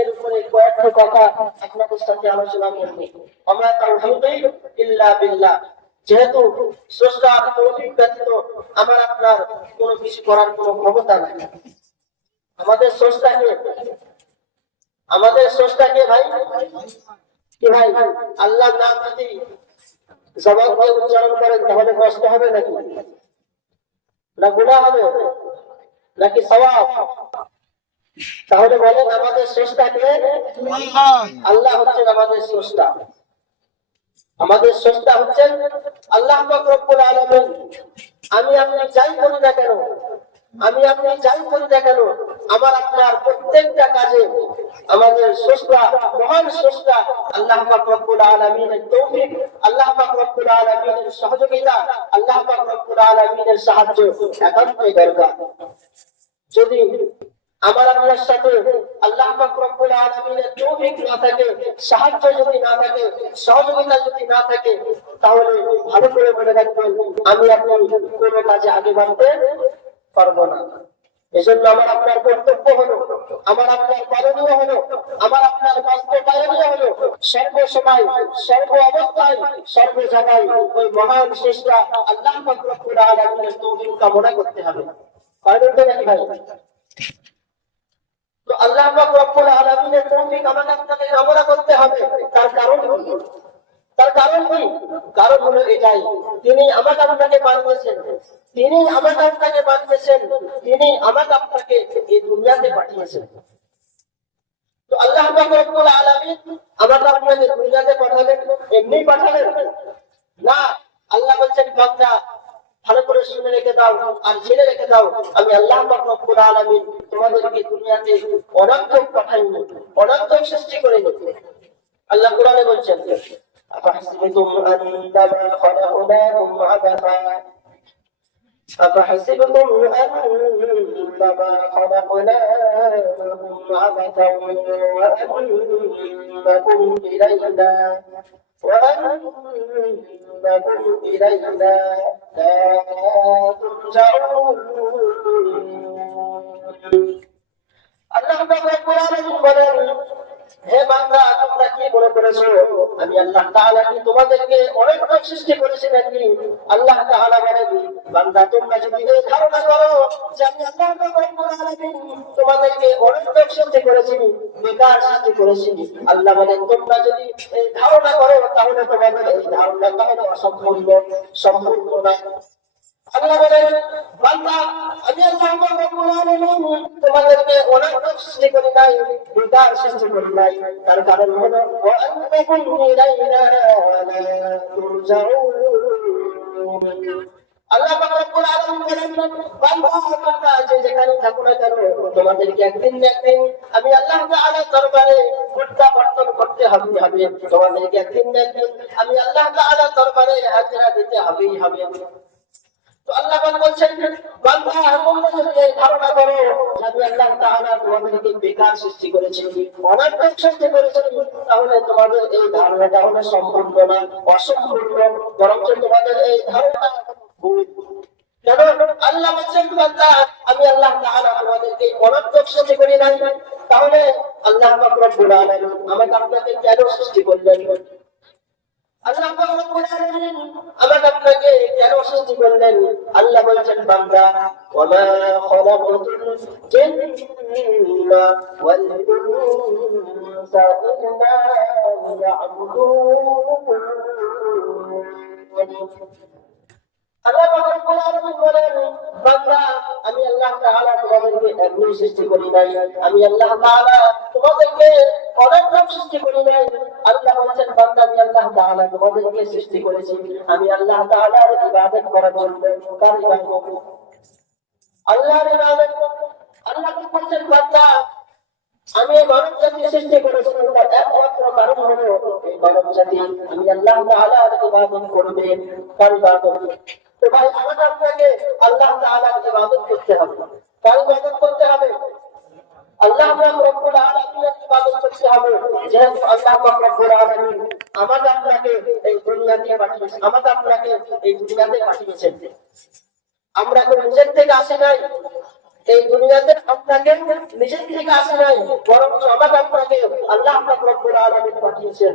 এর উপরে কয়েকটা কথা আপনাদের সাথে আলোচনা করব। আমরা তাওহীদ ইল্লা বিল্লাহ, যেহেতু স্রষ্টার তৌফিক ব্যতীত আমার আপনার কোনো কিছু করার কোনো ক্ষমতা নাই। আমাদের স্রষ্টাকে ভাই কি ভাই আল্লাহর নাম যদি জবান দিয়ে উচ্চারণ করেন তাহলে কষ্ট হবে নাকি, না গুনাহ হবে নাকি সওয়াব? তাহলে বলেন আমাদের স্রষ্টাকে আল্লাহ হচ্ছেন আমাদের স্রষ্টা। আমাদের স্রষ্টা হচ্ছেন আল্লাহ পাক রব্বুল আলামিন। আমি আপনি যাই করি না কেন আমার আপনার প্রত্যেকটা কাজে আমাদের স্রষ্টা, মহান স্রষ্টা আল্লাহ পাক রব্বুল আলামিনের তৌফিক, আল্লাহ পাক রব্বুল আলামিনের সহযোগিতা, আল্লাহ পাক রব্বুল আলামিনের সাহায্য একান্তই দরকার। যদি আমার আপনার সাথে আল্লাহ পাক রব্বুল আলামিনের তৌফিক না থাকে, সাহায্য যদি না থাকে, সহযোগিতা যদি না থাকে, তাহলে ভালো করে মনে রাখবেন আমি আপনি কোনো কাজে আগে বাড়তে পারবো না। এজন্য আমার আপনার কর্তব্য হলো, আমার আপনার করণীয় হলো, আমার আপনার বাস্তবায়নীয় হলো সর্বসময়, সর্ব অবস্থায়, সর্ব জায়গায় ওই মহান স্রষ্টা আল্লাহ পাক রব্বুল আলামিনের তৌফিক কামনা করতে হবে। পারবেন তো নাকি ভাই? তো আল্লাহ পাক রব্বুল আলামিনের তৌফিক আমাকে আপনাকে কামনা করতে হবে। তার কারণ কি? কারণ হলো এটাই, তিনি আমাকে আপনাকে বানিয়েছেন, তিনি আমাকে আপনাকে এই দুনিয়াতে পাঠিয়েছেন। তো আল্লাহ পাক রব্বুল আলামিন আমাকে আপনাকে দুনিয়াতে পাঠালেন, এমনি পাঠালেন না। আল্লাহ বলছেন বান্দা ভালো করে শুনে রেখে দাও আর জেনে রেখে দাও, আমি আল্লাহ পাক রব্বুল আলামিন তোমাদেরকে দুনিয়াতে অনন্তক পাঠাইনি, অনন্তক সৃষ্টি করিনি। আল্লাহ কোরআনে বলছেন أفحسبتم أنما خلقناكم عبثا وأنكم إلينا لا ترجعون। আল্লাহ পাক রব্বুল আলামিন বলেন, হে বান্দা তোমরা কি মনে করেছো আমি আল্লাহ তাআলা কি তোমাদেরকে অনন্তক সৃষ্টি করেছি নাকি? আল্লাহ তাআলা বলেন বান্দা তোমরা যদি এই ধারণা করো যে আমি আল্লাহ পাক রব্বুল আলামিন তোমাদেরকে অনন্তক সৃষ্টি করেছি, বেকার সৃষ্টি করেছি, আল্লাহ বলেন তোমরা যদি এই ধারণা করো তাহলে তোমাদের এই ধারণা তাহলে সম্পূর্ণ না। আল্লাহ বলেন বান্দা আমি আল্লাহ পাক রব্বুল আলামিন তোমাদেরকে অনন্তক সৃষ্টি করি নাই, বেকার সৃষ্টি করি নাই। তার কারণ হলো ওয়ান্নাকুম ইলাইনা লা তুরজাউন। আল্লাহ পাক রব্বুল আলামিন বলেন বান্দা তোমরা যে যেখানে থাকো না কেন তোমাদেরকে একদিন না একদিন আমি আল্লাহ তাআলার দরবারে প্রত্যাবর্তন করতে হবে। তোমাদেরকে একদিন না একদিন আমি আল্লাহ তাআলার দরবারে হাজিরা দিতে হবেই হবে। তো আল্লাহ পাক বলছেন বান্দা তোমরা যদি এই ধারণা করো যে আল্লাহ তাআলা তোমাদেরকে বেকার সৃষ্টি করেছেন, অনন্তক সৃষ্টি করেছেন, তাহলে তোমাদের এই ধারণাটা হলো সম্পূর্ণ না, অসম্পূর্ণ। বরং তোমাদের এই ধারণা ভুল। কেন? আল্লাহ বলছেন বান্দা আমি আল্লাহ তাআলা তোমাদেরকে অনন্তক সৃষ্টি করি নাই, তাহলে আল্লাহ পাক রব্বুল আলামিন আমাকে আপনাকে কেন সৃষ্টি করলেন? আল্লাহ পাক রব্বুল আলামিন আমাকে আপনাকে কেন সৃষ্টি করলেন? আল্লাহ বলেন বান্দা ওয়ামা খালাকাতুল জিন্না ওয়াল ইনসা ইল্লা লিয়াবুদুন। আল্লাহ পাক রব্বুল আলামিন বলেন বান্দা আমি আল্লাহ তাআলা তোমাদেরকে এমনি সৃষ্টি করি নাই, আমি আল্লাহ তাআলা তোমাদেরকে অনন্তক সৃষ্টি করি নাই। আল্লাহ বলেন বান্দা আমি আল্লাহ তাআলা তোমাদেরকে সৃষ্টি করেছি আমি আল্লাহ তাআলার ইবাদত করার জন্য। কার ইবাদত? আল্লাহর ইবাদত। আল্লাহ বলেন বান্দা আমি মানব জাতি সৃষ্টি করেছি তার একমাত্র কারণ হলো এই মানব জাতি আমি আল্লাহ তাআলার ইবাদত করবে। কার ইবাদত? তো ভাই আমাদের আপনাকে আল্লাহ তাআলার ইবাদত করতে হবে। কার ইবাদত করতে হবে? আল্লাহ পাক রব্বুল আলামিনের ইবাদত করতে হবে। যেহেতু আল্লাহ পাক রব্বুল আলামিন আমাদের আপনাকে এই দুনিয়াতে পাঠিয়েছেন, আমরা কোন নিজের থেকে আসি নাই, এই দুনিয়াতে আপনাকে নিজের থেকে আসে নাই, বরং আমাকে আপনাকে আল্লাহ পাক রব্বুল আলামিন পাঠিয়েছেন।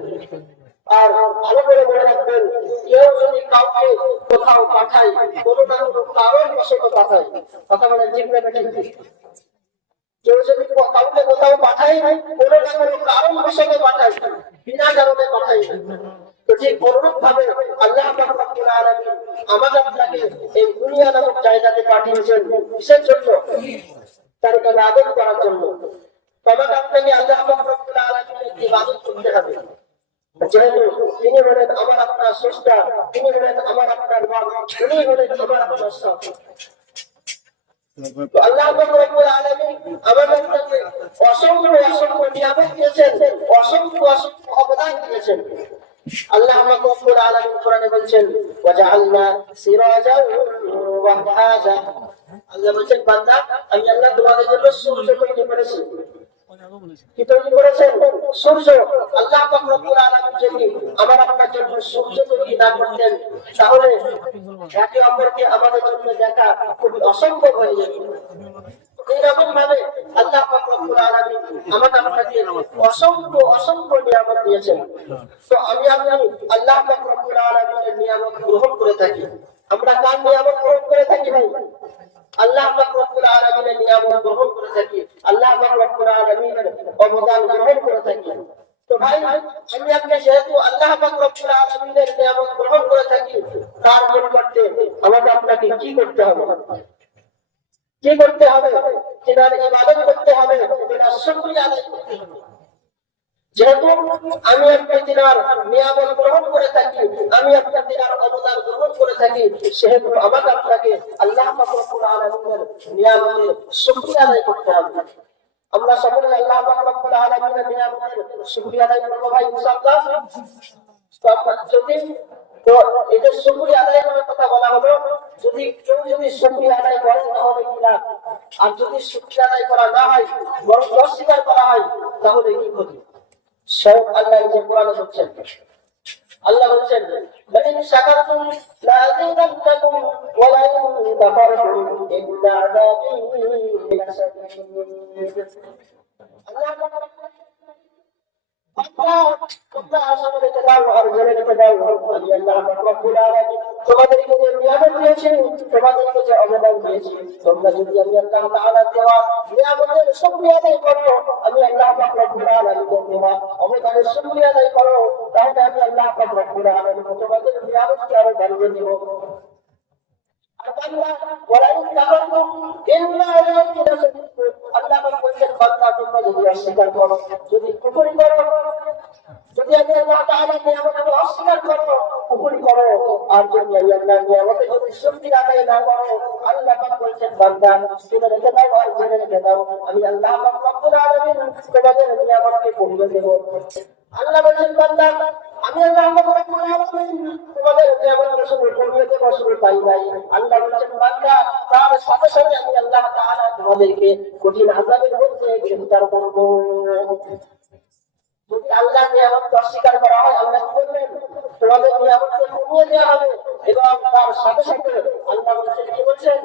আর ভালো করে মনে রাখবেন, কেউ যদি কাউকে কোথাও পাঠায়, কোনো না কোনো কারণ বশত পাঠায়, কথা বলেন ঠিক না ঠিক? কেউ যদি কাউকে কোথাও পাঠায়, কোনো না কোনো কারণ বশত পাঠায়, বিনা কারণে পাঠায়। তো ঠিক অনুরূপ ভাবে আল্লাহ পাক রব্বুল আলামিন আমাকে আপনাকে এই দুনিয়া নামক জায়গাতে পাঠিয়েছেন কিসের জন্য? তার ইবাদত করার জন্য। তোমাকে আপনাকে আল্লাহ পাক রব্বুল আলামিনের ইবাদত করতে হবে। যেহেতু তিনি হলেন আমার আপনার স্রষ্টা, তিনি হলেন আমার আপনার রব, তিনি হলেন আমার আপনার সব। আল্লাহ পাক রব্বুল আলামিন আমাদের আপনাকে অসংখ্য অসংখ্য নিয়ামত দিয়েছেন, অসংখ্য অসংখ্য অবদান দিয়েছেন। আল্লাহ পাক রব্বুল আলামিন কোরআনে বলেন ওয়াজআলনা সিরাজাও ওয়াহাজা। আল্লাহ বলেন বান্দা, আমি আল্লাহ তোমাদের জন্য সূর্য তৈরি করেছি। কি তৈরি করেছেন? সূর্য। আল্লাহ পাক রব্বুল আলামিন যদি আমার আপনার জন্য সূর্য তৈরি না করতেন, তাহলে একে অপরকে আমাদের জন্য দেখা খুব অসম্ভব হয়ে যেত। এইরকম ভাবে আল্লাহ পাক রব্বুল আলামিন আমাকে আপনাকে অসংখ্য অসংখ্য নিয়ামত দিয়েছেন। তো আমি আপনি আল্লাহ পাক রব্বুল আলামিনের নিয়ামত গ্রহণ করে থাকি। আমরা কার নিয়ামত গ্রহণ করে থাকি ভাই? আল্লাহ পাক রব্বুল আলামিনের নিয়ামত গ্রহণ করে থাকি, আল্লাহ পাক রব্বুল আলামিনের অবদান গ্রহণ করে থাকি। তো ভাই, আমি আপনি যেহেতু আল্লাহ পাক রব্বুল আলামিনের নিয়ামত গ্রহণ করে থাকি, তার পরিবর্তে আমাকে আপনাকে কি করতে হবে? কি করতে হবে? তিনার ইবাদত করতে হবে, তিনার শুকরিয়া আদায় করতে হবে। যেহেতু আমি আপনি তিনার নিয়ামত গ্রহণ করে থাকি, আমি আপনি তিনার অবদান গ্রহণ করে থাকি, সেহেতু আমাকে আপনাকে আল্লাহ পাক রব্বুল আলামিনের নিয়ামতের শুকরিয়া আদায় করতে হবে। আমরা সকলে আল্লাহ পাক রব্বুল আলামিনের নিয়ামতের শুকরিয়া আদায় করব ভাই ইনশাআল্লাহ। যদি তো এটা শুকরিয়া আদায় করার কথা বলা হলো, যদি কেউ যদি শুকরিয়া আদায় করে তাহলে কি লাভ? আর যদি শুকরিয়া আদায় করা না হয়, বরং অস্বীকার করা হয়, তাহলে কি ক্ষতি? স্বয়ং আল্লাহ যে কোরআনে বলছেন, আল্লাহ বলছেন লাইন শাকারতুম লাযিদান্নাকুম ওয়া লাইন কাফারতুম ইন্না আযাবি লাশাদীদ। আল্লাহ তোমাদেরকে যে নিয়ামত দিয়েছি, তোমাদেরকে যে অবদান দিয়েছি, তোমরা যদি আমি আল্লাহ তাআলা দেওয়া নিয়ামতের শুকরিয়া আদায় করো, আমি আল্লাহ পাক রব্বুল আলামিনের দেওয়া অবদানের শুকরিয়া আদায় করো, তাহলে আমি আল্লাহ পাক রব্বুল আলামিন তোমাদের নিয়ামতকে আরো বাড়িয়ে দেব। আল্লাহ পাক বলেন বান্দা, তোমরা যদি অস্বীকার করো, যদি কুফরি করো, যদি আমি আল্লাহ তাআলার নিয়ামতকে অস্বীকার করো, কুফরি করো, আর যদি আমি আল্লাহর নিয়ামতে যদি শুকরিয়া আদায় না করো, আল্লাহ পাক বলেন বান্দা শুনে রেখে দাও আর জেনে রেখে দাও, আমি আল্লাহ পাক রব্বুল আলামিন তোমাদের নিয়ামতকে কমিয়ে দেব। আল্লাহ বলেন বান্দা, আমি আল্লাহ পাক রব্বুল আলামিন তোমাদের নিয়ামতকে শুধু কমিয়ে দেব, শুধু তাই নাই, আল্লাহ বলেন বান্দা তার সাথে সাথে আমি আল্লাহ তাআলা তোমাদেরকে কঠিন আযাবের মধ্যে গ্রেফতার করব। যদি আল্লাহর নিয়ামতকে অস্বীকার করা হয়, আল্লাহ কি করবেন? তোমাদের নিয়ামতকে কমিয়ে দেওয়া হবে, এবং তার সাথে সাথে আল্লাহ বলেন কি বলছেন?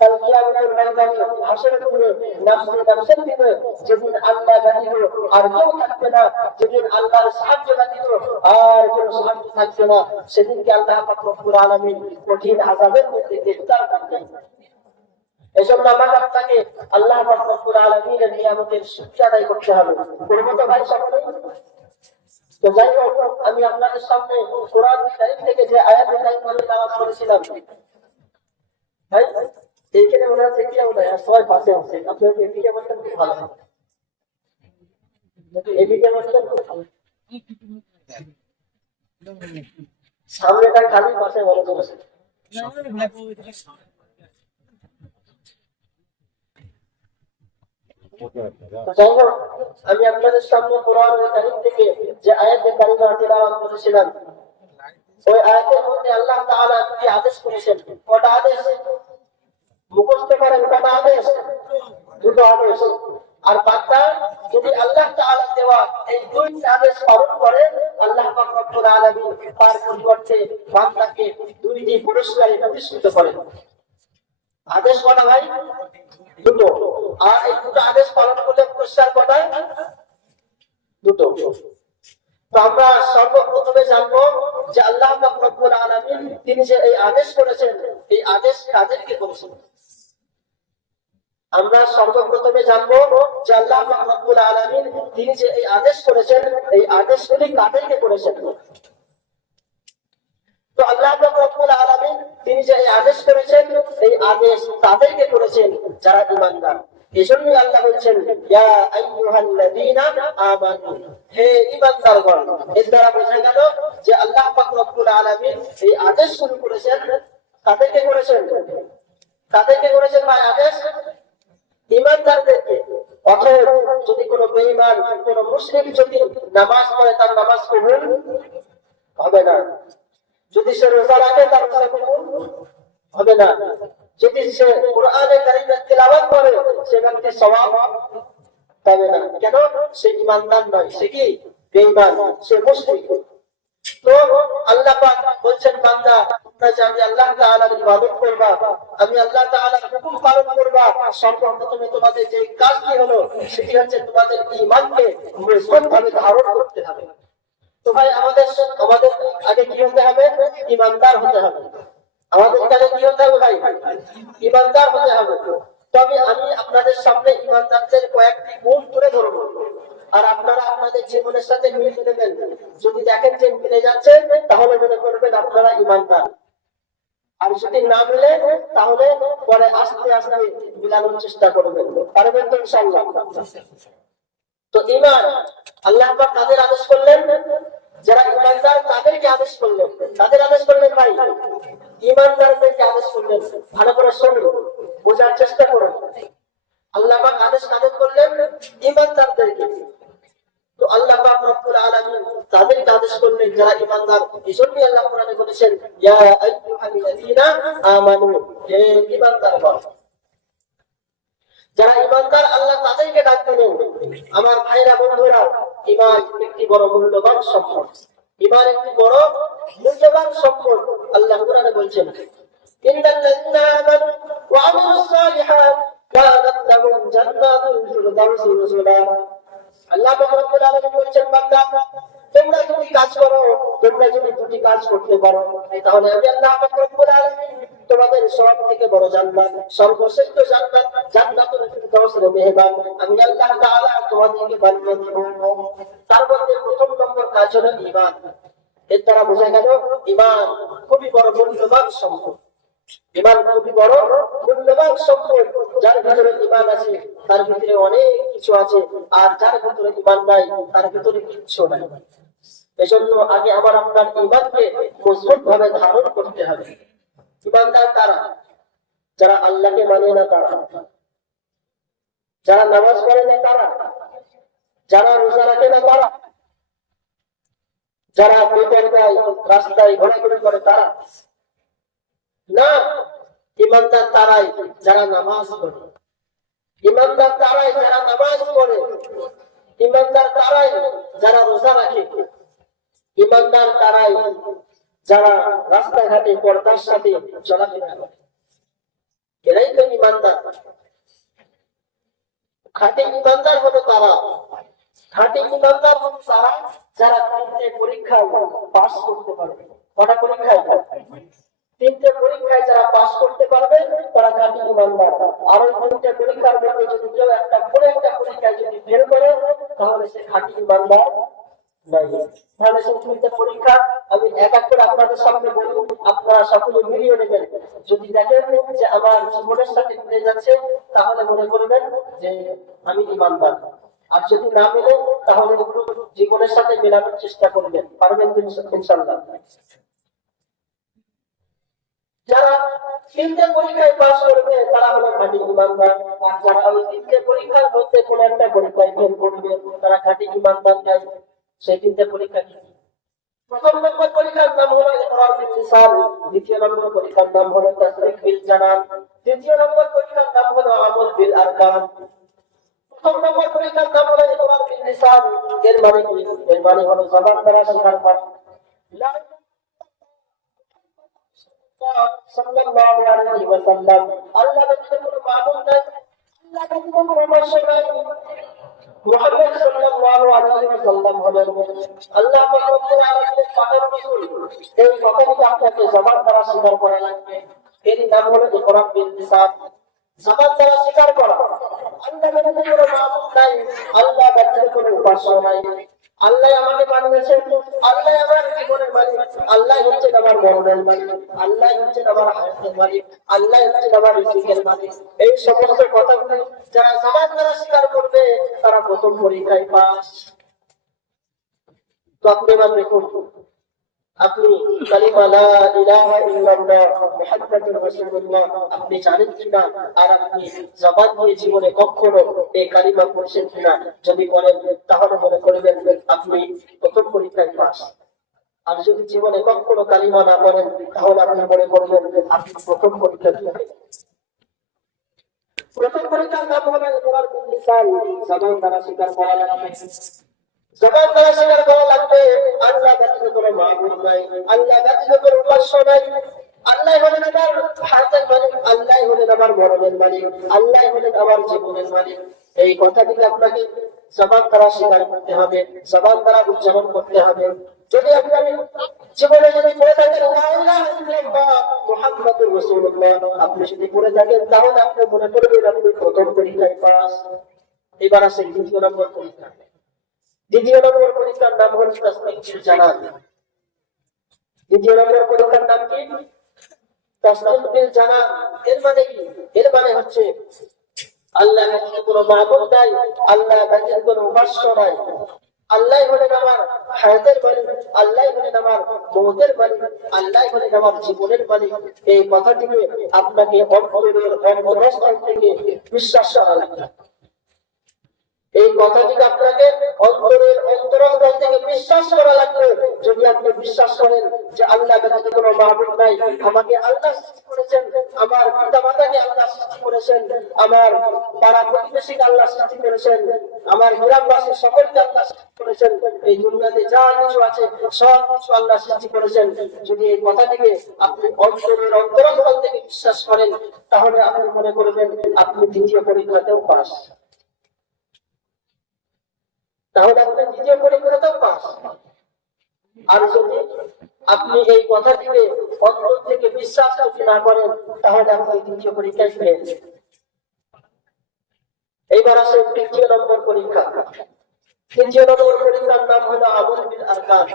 কাল কিয়ামতের ময়দানে হাসরের দিনে নাফসে নাফসের দিনে যেদিন আল্লাহ ব্যতীত আর কেউ থাকবে না, যেদিন আল্লাহর সাহায্য ব্যতীত আর কেউ সাহায্য থাকবে না, সেদিনকে আল্লাহ পাক রব্বুল আলামিন কঠিন আযাবের মধ্যে গ্রেফতার করবেন। এজন্য আমাকে আপনাকে আল্লাহ পাক রব্বুল আলামিনের নিয়ামতের শুকরিয়া আদায় করতে হবে। করব তো ভাই সকলে? তো যাই হোক, আমি আপনাদের সামনে কোরআন শরীফ থেকে যে আয়াতের কারিমা তেলাওয়াত করেছিলাম, ভাই এইখানে মনে হচ্ছে কি হবে, সবাই পাশে আছে, আপনি এদিকে বসতেন খুব ভালো হবে, এদিকে বসতেন খুব ভালো, সামনেটা খালি, পাশে বড় বসে। যাই হোক, আমি আপনাদের সামনে কোরআনের কারিম থেকে যে আয়াতের কারিমা তেলাওয়াত করেছিলাম, ওই আয়াতের মধ্যে আল্লাহ তাআলা কি আদেশ করেছেন? কটা আদেশ মুখস্থ করেন? কটা আদেশ? দুটো আদেশ। আর বান্দা যদি আল্লাহ তাআলা দেওয়া এই দুইটি আদেশ পালন করে, আল্লাহ পাক রব্বুল আলামিন তার পরিবর্তে বান্দাকে দুইটি পুরস্কারে পুরস্কৃত করেন। আদেশ কটা ভাই? দুটো। আর এই দুটো আদেশ পালন করলে পুরস্কার কটায়? দুটো। তো আমরা সর্বপ্রথমে জানবো যে আল্লাহ পাক রব্বুল আলামিন তিনি যে এই আদেশ করেছেন, এই আদেশ কাদেরকে করেছেন। আমরা সর্বপ্রথমে জানবো যে আল্লাহ পাক রব্বুল আলামিন তিনি যে এই আদেশ করেছেন, এই আদেশগুলি কাদেরকে করেছেন। তো আল্লাহ পাক রব্বুল আলামিন তিনি যে এই আদেশ করেছেন, এই আদেশ তাদেরকে করেছেন যারা ঈমানদার। এজন্যই আল্লাহ বলছেন ইয়া আইয়ুহাল্লাযীনা আমানু, হে ঈমানদারগণ। এর দ্বারা বোঝা গেল যে আল্লাহ পাক রব্বুল আলামিন এই আদেশ শুরু করেছেন কাদেরকে করেছেন? কাদেরকে করেছেন ভাই আদেশ? ঈমানদারদেরকে। অতএব যদি কোনো বেঈমান, কোনো মুশরিক যদি নামাজ পড়ে তার নামাজ কবুল হবে না। যদি সে রোজা রাখে তার রোজা কবুল হবে না। যদি সে কোরআনে কারীমের তিলাওয়াত করে সে ব্যক্তি সওয়াব পাবে না। কেন? সে ঈমানদার নয়, সে কি? বেঈমান, সে মুশরিক। তো আল্লাহ পাক বলছেন বান্দা তোমরা যে আমি আল্লাহ তাআলার ইবাদত করবা, আমি আল্লাহ তাআলার হুকুম পালন করবা, সর্বপ্রথমে তোমাদের যে কাজটি হলো সেটি হচ্ছে তোমাদের ঈমানকে মজবুতভাবে ধারণ করতে হবে। তো ভাই আমাদের আগে কি হতে হবে? ঈমানদার হতে হবে। আমাদের কাছে কি হতে হবে ভাই? ঈমানদার হতে হবে। তো আমি আপনাদের সামনে ঈমানদারদের কয়েকটি গুণ তুলে ধরবো, আর আপনারা আপনাদের জীবনের সাথে মিলিয়ে নেবেন। যদি দেখেন যে মিলে যাচ্ছে তাহলে মনে করবেন আপনারা ঈমানদার, আর যদি না মিলে তাহলে পরে আস্তে আস্তে মিলানোর চেষ্টা করবেন। পারবেন তো ইনশাআল্লাহ? তো ঈমান আল্লাহ পাক কাদের আদেশ করলেন? যারা ঈমানদার তাদেরকে আদেশ করলেন। তাদের আদেশ করলেন ভাই? ঈমানদারদেরকে আদেশ করলেন। ভালো করে শুনুন, বোঝার চেষ্টা করুন। আল্লাহ পাক আদেশ কাদের করলেন? ঈমানদারদেরকে। তো আল্লাহ পাক রব্বুল আলামিন তাদেরকে আদেশ করলেন যারা ঈমানদার। এজন্যই আল্লাহ কোরআনে বলেছেন ইয়া আইয়ুহাল্লাযীনা আমানু, হে ঈমানদারগণ। যারা ঈমানদার আল্লাহ তাদেরকে ডাক দিলেন। আমার ভাইরা বন্ধুরা, ঈমান একটি বড় মূল্যবান সম্পদ। ঈমান একটি বড় মূল্যবান সম্পদ। আল্লাহ কোরআনে বলছেন ইন্নাল্লাযীনা আমানু ওয়া আমিলুস সালিহাত কানাত লাহুম জান্নাতুল ফিরদাউসি নুজুলা। আল্লাহ পাক রব্বুল আলামিন বলছেন বান্দা তোমরা যদি কাজ করো, তোমরা যদি দুটি কাজ করতে পারো, তাহলে আমি আল্লাহ পাক রব্বুল আলামিন তোমাদের সব থেকে বড় জান্নাত, সর্বশ্রেষ্ঠ জান্নাত, জান্নাতুল ফিরদাউসের মেহমান আমি আল্লাহ তাআলা তোমাদেরকে বানিয়ে দেব। তার মধ্যে প্রথম নম্বর কাজ হলো ঈমান। এর দ্বারা বোঝা গেল ঈমান খুবই বড় মূল্যবান সম্পদ। ঈমান খুবই বড় মূল্যবান সম্পদ। যার ভিতরে ঈমান আছে তার ভিতরে অনেক কিছু আছে, আর যার ভিতরে ঈমান নাই তার ভিতরে কিচ্ছু নাই। এজন্য আগে আমার আপনার ঈমানকে মজবুত ভাবে ধারণ করতে হবে। ঈমানদার তারা যারা আল্লাহকে মানে না, তারা যারা নামাজ পড়ে না, তারা যারা রোজা রাখে না, তারা যারা বেপরদায় রাস্তায় ঘোরাঘুরি করে, তারা না। ঈমানদার তারাই যারা নামাজ পড়ে, ঈমানদার তারাই যারা নামাজ পড়ে, ঈমানদার তারাই যারা রোজা রাখে, ঈমানদার তারাই যারা রাস্তাঘাটে পর্দার সাথে চলাফেরা করে। এরাই তো ঈমানদার। খাঁটি ঈমানদার হলো তারা, খাঁটি ঈমানদার হলো তারা যারা তিনটে পরীক্ষায় পাস করতে পারবে। কটা পরীক্ষায়? তিনটে পরীক্ষায় যারা পাস করতে পারবে তারা খাঁটি ঈমানদার। আর ওই তিনটে পরীক্ষার মধ্যে যদি কেউ একটা পরীক্ষায় যদি ফেল করে তাহলে সে খাঁটি ঈমানদার নাই। তাহলে সেই তিনটে পরীক্ষা আমি এক এক করে আপনাদের সামনে বলি, আপনারা সকলে মিলিয়ে নেবেন। যদি দেখেন যে আমার জীবনের সাথে মিলে যাচ্ছে তাহলে মনে করবেন যে আমি ঈমানদার, আর যদি না মিলে তাহলে একটু জীবনের সাথে মেলানোর চেষ্টা করবেন। পারবেন ইনশাআল্লাহ? যারা তিনটে পরীক্ষায় পাস করবে তারা হলো খাঁটি ঈমানদার, আর যারা ওই তিনটে পরীক্ষার মধ্যে কোন একটা পরীক্ষায় ফেল করবে তারা খাঁটি ঈমানদার নাই। সেই তিনটে পরীক্ষা কি? প্রথম নম্বর পরীক্ষার নাম হলো ইকরার বিল লিসান, দ্বিতীয় নম্বর পরীক্ষার নাম হলো তাসদীক বিল জানান, তৃতীয় নম্বর পরীক্ষার নাম হলো আমাল বিল আরকান। প্রথম নম্বর পরীক্ষার নাম হলো ইকরার বিল লিসান। এর মানে কি? এর মানে হলো জবান দ্বারা স্বীকার করা সাল্লাল্লাহু আলাইহি ওয়াসাল্লাম, আল্লাহ ব্যতীত কোনো মাবুদ নাই, আল্লাহ ব্যতীত কোনো উপাস্য নাই। মুহাম্মদ সাল্লাল্লাহু আলাইহি ওয়াসাল্লাম হলেন আল্লাহ পাক রব্বুল আলামিনের পাঠানো রাসূল। এই কথাটি আপনাকে জবান দ্বারা স্বীকার করা লাগবে। এর নাম হলো ইকরা বিল লিসান, জবান দ্বারা স্বীকার করা। আল্লাহ ব্যতীত কোনো মাবুদ নাই, আল্লাহ ব্যতীত কোনো উপাস্য নাই। আল্লাহ আমাকে বানিয়েছেন, আল্লাহ আমার জীবনের মালিক, আল্লাহ হচ্ছেন আমার মরণের মালিক, আল্লাহ হচ্ছেন আমার হায়াতের মালিক, আল্লাহ হচ্ছেন আমার রিজিকের মালিক। এই সমস্ত কথাগুলো যারা জবান দ্বারা স্বীকার করবে তারা প্রথম পরীক্ষায় পাস। তো আপনি এবার দেখুন, আপনি কালিমা লা ইলাহা ইল্লাল্লাহ মুহাম্মাদুর রাসূলুল্লাহ আপনি জানেন কিনা, আর আপনি জবান দিয়ে জীবনে কখনো এই কালিমা পড়ছেন কিনা? যদি বলেন তাহলে মনে করবেন আপনি প্রথম পরীক্ষায় পাস। আর যদি জীবনে কখনো কালিমা না পড়েন তাহলে আপনি মনে করবেন আপনি প্রথম পরীক্ষায় ফেল। প্রথম পরীক্ষার নাম হলো ইকরার বিল লিসান, জবান দ্বারা স্বীকার করা লাগবে। জবান দ্বারা স্বীকার করা লাগবে আল্লাহ ব্যতীত কোনো মাবুদ নাই, আল্লাহ ব্যতীত কোনো উপাস্য নাই। আল্লাহ হলেন আমার হায়াতের মালিক, আল্লাহ হলেন আমার মরণের মালিক, আল্লাহ হলেন আমার জীবনের মালিক। এই কথাটিকে আপনাকে জবান দ্বারা স্বীকার করতে হবে, জবান দ্বারা উচ্চারণ করতে হবে। যদি আপনি জীবনে যদি পড়ে থাকেন লা ইলাহা ইল্লাল্লাহ মুহাম্মাদুর রাসূলুল্লাহ, আপনি যদি পড়ে থাকেন তাহলে আপনি মনে করবেন আপনি প্রথম পরীক্ষায় পাস। এবার আসে দ্বিতীয় নম্বর পরীক্ষা। দ্বিতীয় নম্বর পরীক্ষার নাম হল তাসদিক বিল জানান। দ্বিতীয় নম্বর পরীক্ষার নাম কি? তাসদিক বিল জানান। এর মানে কি? এর মানে হচ্ছে আল্লাহ ব্যতীত কোনো মাবুদ নাই, আল্লাহ ব্যতীত কোনো উপাস্য নাই, আল্লাহ হলেন আমার হায়াতের মালিক, আল্লাহ হলেন আমার মৌতের মালিক, আল্লাহ হলেন আমার জীবনের মালিক। এই কথাটিকে আপনাকে অন্তরের অন্তরস্থল থেকে বিশ্বাস করা লাগবে। এই কথাটিকে আপনাকে অন্তরের অন্তরস্থল থেকে বিশ্বাস করা লাগবে। যদি আপনি বিশ্বাস করেন যে আল্লাহ ব্যতীত কোনো মাবুদ নাই, আমাকে আল্লাহ সৃষ্টি করেছেন, আমার পিতামাতাকে আল্লাহ সৃষ্টি করেছেন, আমার পাড়া প্রতিবেশীকে আল্লাহ সৃষ্টি করেছেন, আমার গ্রামবাসী সকলকে আল্লাহ সৃষ্টি করেছেন, এই দুনিয়াতে যা কিছু আছে সব কিছু আল্লাহ সৃষ্টি করেছেন, যদি এই কথাটিকে আপনি অন্তরের অন্তরস্থল থেকে বিশ্বাস করেন তাহলে আপনি মনে করবেন আপনি দ্বিতীয় পরীক্ষাতেও পাস। তাহলে আপনি দ্বিতীয় পরীক্ষাতেও পাস। আর যদি আপনি এই কথাটিকে অন্তর থেকে বিশ্বাস করতে না করেন তাহলে আপনি দ্বিতীয় পরীক্ষায় ফেল। এইবার আসে তৃতীয় নম্বর পরীক্ষা। তৃতীয় নম্বর পরীক্ষার নাম হলো আমল বিল আরকান।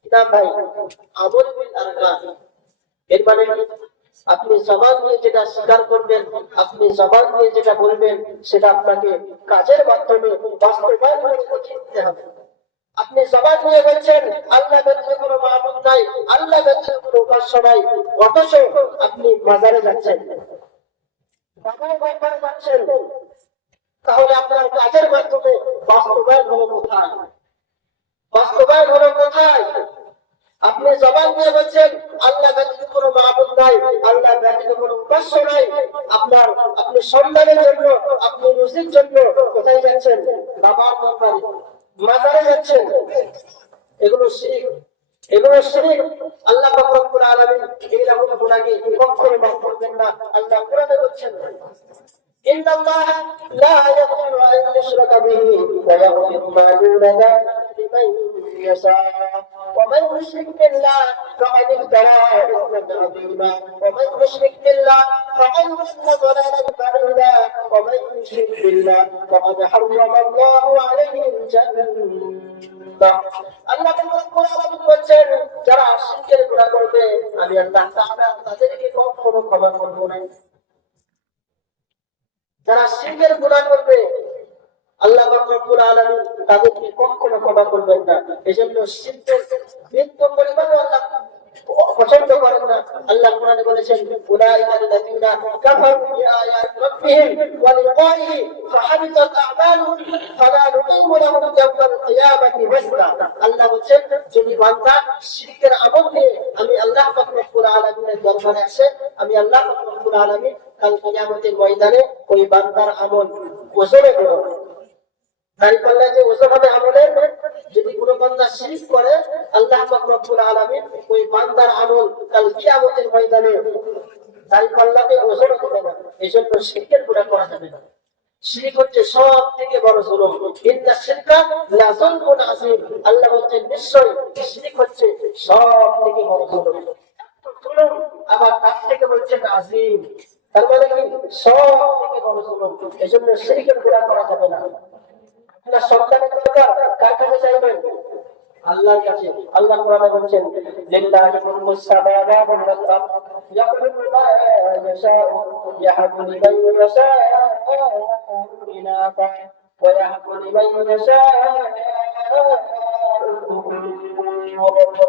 কি নাম ভাই? আমল বিল আরকান। এর মানে আপনি জবান দিয়ে যেটা স্বীকার করবেন, আপনি জবান দিয়ে যেটা বলবেন সেটা আপনাকে কাজের মাধ্যমে বাস্তবায়ন করে দিতে হবে। আপনি জবান দিয়ে বলছেন আল্লাহ ব্যতীত কোনো মাবুদ নাই, আল্লাহ ব্যতীত কোনো উপাস্য নাই, অথচ আপনি মাজারে যাচ্ছেন, যাচ্ছেন, তাহলে আপনার কাজের মাধ্যমে বাস্তবায়ন হলো কোথায়? বাস্তবায়ন হলো কোথায়? আপনি জবান দিয়ে বলছেন আল্লাহ ব্যতীত কোনো মাবুদ নাই, আল্লাহ ব্যতীত কোনো উপাস্য নাই, আপনি সন্তানের জন্য, আপনি রুজির জন্য কোথায় যাচ্ছেন? বাবার দরবারে, মাজারে যাচ্ছেন। এগুলো শিরক, এগুলো শিরক। আল্লাহ পাক রব্বুল আলামিন এই রকম গুনাহকে কখনো মাফ করবেন না। আল্লাহ কোরআনে বলেছেন إن الله لا يغفر أن يشرك به ويغفر ما دون ذلك لمن يشاء ومن يشرك بالله فقد افترى إثما عظيما ومن يشرك بالله فقد ضل ضلالا بعيدا ومن يشرك بالله فقد حرم الله عليه الجنة আল্লাহ রাব্বুল আলামিন বলেন যারা শিরকের গুনাহ করবে আমি আল্লাহ তাআলা তাদেরকে কখনো ক্ষমা করব না। যারা শিরকের গুনাহ করবে আল্লাহ রাব্বুল আলামিন তাদেরকে কখনো ক্ষমা করবেন না। এজন্য শিরকের মৃত্যু পরিমাণও আল্লাহ পছন্দ করেন না। আল্লাহ কোরআনে বলেছেন উলাইকা আল্লাযীনা কাফারু বিআয়াতি রাব্বিহিম ওয়া লিকাইহি ফাহাবিতাত আ'মালুহুম ফালা নুকিমু লাহুম ইয়াওমাল কিয়ামাতি ওয়াজনা। আল্লাহ বলেন যদি বান্দা শিরকের আমল নিয়ে আমি আল্লাহ পাক রব্বুল আলামিনের দরবারে আসে, আমি আল্লাহ পাক রব্বুল আলামিন কাল কিয়ামতের ময়দানে ওই বান্দার আমল ওজনে করব। দাঁড়িপাল্লায় যে ওজন হবে আমলের যদি কোনো বান্দা শিরক করে আল্লাহ পাক রব্বুল আলামিন ওই বান্দার আমল কাল কিয়ামতের ময়দানে তার পাল্লাতে ওজন হবে না। এইজন্য শিরকের গুনাহ করা যাবে না। শিরক হচ্ছে সব থেকে বড় জুলুম। ইন্না শিরকা লা যুলমুন আযীম। আল্লাহ বলেন নিশ্চয় শিরক হচ্ছে সব থেকে বড় জুলুম। জুলুম আবার তার থেকে বলছেন আযীম, তার মানে কি সব থেকে বড় জুলুম। এজন্য শিরকের গুনাহ করা যাবে না। আপনার সন্তানের দরকার কার কাছে চাইবেন? আল্লাহর কাছে। আল্লাহ কোরআনে বলেন লিল্লাহি মুলকুস সামাওয়াতি ওয়াল আরদ ইয়াখলুকু মা ইয়াশাউ ইয়াহাবু লিমান ইয়াশাউ ইনাথা ওয়া ইয়াহাবু লিমান ইয়াশাউ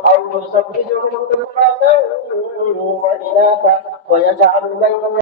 أو يزوجهم ذكرانا وإناثا ويجعل من